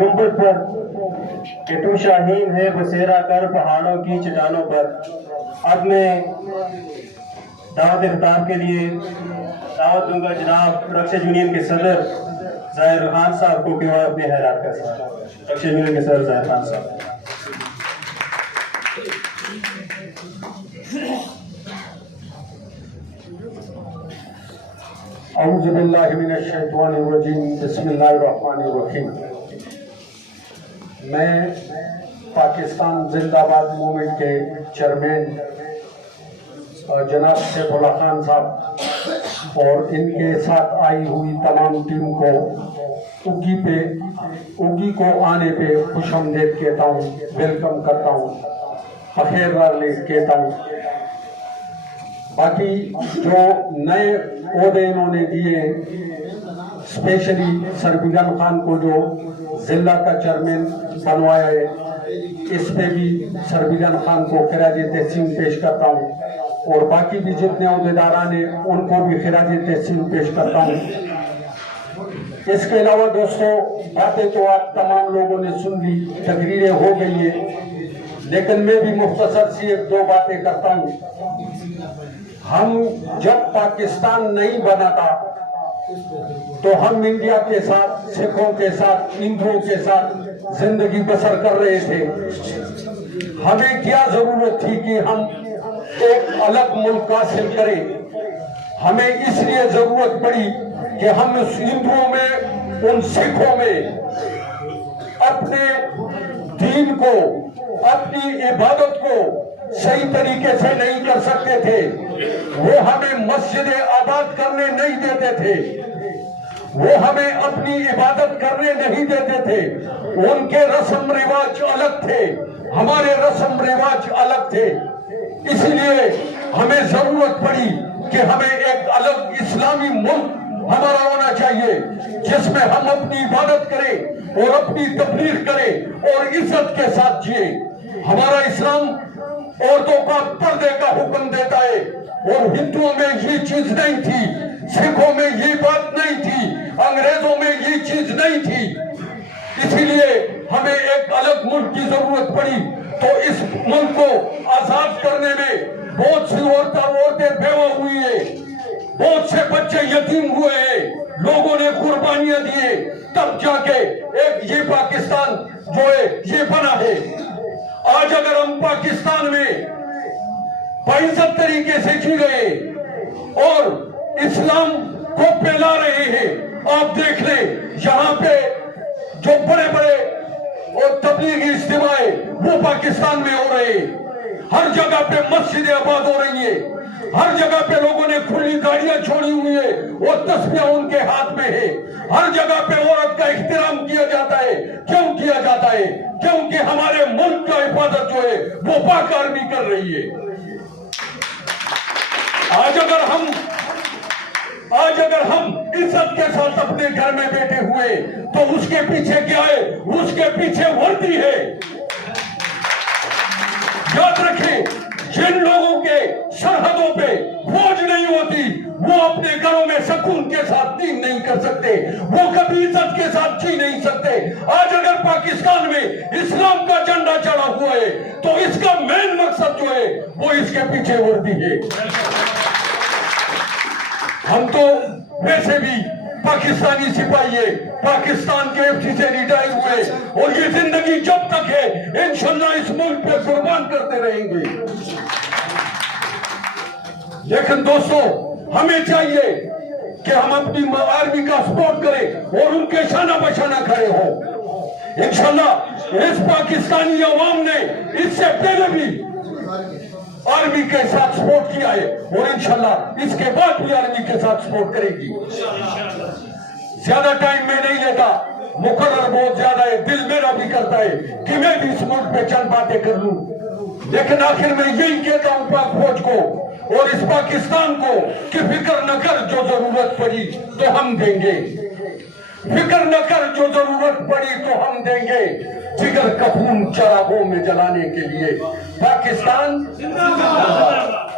गुंबद पर कि तू शाहीन है बसेरा कर पहाड़ों की चट्टानों पर। अब मैं दावत खिताब के लिए दावत दूंगा जनाब रक्षा यूनियन के सदर ज़ाहिर खान साहब को कि वह अपने हैरात का साथ रक्षा यूनियन के सदर ज़ाहिर खान साहब। औज़ु बिल्लाहि मिनश शैतानिर रजीम, बिस्मिल्लाहिर रहमानिर रहीम। मैं पाकिस्तान जिंदाबाद मूवमेंट के चेयरमैन जनाब सैफुल्लाह खान साहब और इनके साथ आई हुई तमाम टीम को उगी को आने पे खुशामदीद कहता हूँ, वेलकम करता हूँ, बखैर कहता हूँ। बाकी जो नए ओहदे इन्होंने दिए, स्पेशली सरबिलन खान को जो जिला का चेयरमैन बनवाया है, इस पे भी सरबिलन खान को खिराज तहसीन पेश करता हूँ और बाकी भी जितने अहदेदारान हैं उनको भी खिराज तहसीन पेश करता हूँ। इसके अलावा दोस्तों, बातें तो आप तमाम लोगों ने सुन ली, तकरीरें हो गई है, लेकिन मैं भी मुख्तसर सी एक दो बातें करता हूँ। हम जब पाकिस्तान नहीं बना था तो हम इंडिया के साथ, सिखों के साथ, हिंदुओं के साथ जिंदगी बसर कर रहे थे। हमें क्या जरूरत थी कि हम एक अलग मुल्क हासिल करें? हमें इसलिए जरूरत पड़ी कि हम उस हिंदुओं में, उन सिखों में अपने दीन को, अपनी इबादत को सही तरीके से नहीं कर सकते थे। वो हमें मस्जिदें आबाद करने नहीं देते थे, वो हमें अपनी इबादत करने नहीं देते थे। उनके रस्म रिवाज अलग थे, हमारे रस्म रिवाज अलग थे। इसलिए हमें जरूरत पड़ी कि हमें एक अलग इस्लामी मुल्क हमारा होना चाहिए जिसमें हम अपनी इबादत करें और अपनी तबलीग करें और इज्जत के साथ जिए। हमारा इस्लाम औरतों का पर्दे का हुक्म देता है और हिंदुओं में ये चीज नहीं थी, सिखों में ये बात नहीं थी, अंग्रेजों में ये चीज नहीं थी। इसीलिए हमें एक अलग मुल्क की जरूरत पड़ी। तो इस मुल्क को आजाद करने में बहुत सी औरतें बेवा हुई है, बहुत से बच्चे यतीम हुए हैं, लोगों ने कुर्बानियां दी है, तब जाके एक ये पाकिस्तान जो है ये बना है। आज अगर हम पाकिस्तान में बाइज्जत तरीके से जी रहे और इस्लाम को फैला रहे हैं, आप देख लें यहाँ पे जो बड़े बड़े और तबलीगी इज्तिमा है वो पाकिस्तान में हो रहे हैं। हर जगह पे मस्जिदें आबाद हो रही है, हर जगह पे लोगों ने खुली गाड़ियां छोड़ी हुई है और तस्बीह उनके हाथ में है। हर जगह पे औरत का एहतराम किया जाता है। क्यों किया जाता है? क्योंकि हमारे मुल्क का हिफाजत जो है वो पाक आर्मी कर रही है। आज अगर हम इज्जत के साथ अपने घर में बैठे हुए तो उसके पीछे क्या है? उसके पीछे वर्दी है। याद रखें, जिन लोगों के सरहदों पे फौज नहीं होती वो अपने घरों में सुकून के साथ दीन नहीं कर सकते, वो कभी इज्जत के साथ जी नहीं सकते। आज अगर पाकिस्तान में इस्लाम का झंडा चढ़ा हुआ है तो इसका मेन मकसद जो है वो इसके पीछे वर्दी है। हम तो वैसे भी पाकिस्तानी सिपाही है, पाकिस्तान के एफसी से रिटायर हुए और ये जिंदगी जब तक है इंशाल्लाह इस मुल्क पे कुर्बान करते रहेंगे। लेकिन दोस्तों, हमें चाहिए कि हम अपनी आर्मी का सपोर्ट करें और उनके शाना बशाना खड़े हो। इंशाल्लाह इस पाकिस्तानी अवाम ने इससे पहले भी आर्मी के साथ सपोर्ट किया है और इंशाल्लाह इसके बाद भी आर्मी के साथ सपोर्ट करेगी। ज्यादा टाइम में नहीं लेता, मुकर्रर बहुत ज्यादा है, दिल मेरा भी करता है कि मैं भी इस मुल्क पे चंद बातें कर लूं, लेकिन आखिर में यही कहता हूं पाक फौज को और इस पाकिस्तान को कि फिक्र न कर, जो जरूरत पड़ी तो हम देंगे। फिक्र न कर, जो जरूरत पड़ी तो हम देंगे। जिगर का खून चरागों में जलाने के लिए पाकिस्तान जिंदाबाद।